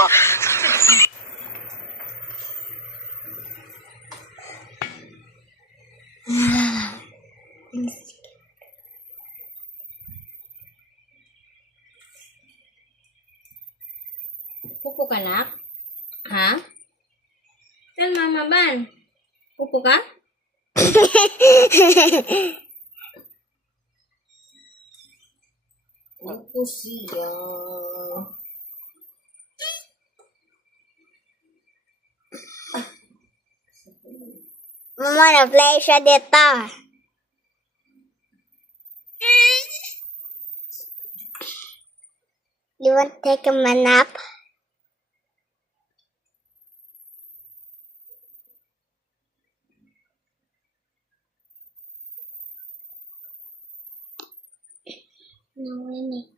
mama. Pupo ka, nak? Ha? Tell mama ban. Pupo ka? Pupo siya. Mama, na-play siya dito. You want to take a nap? No, ini.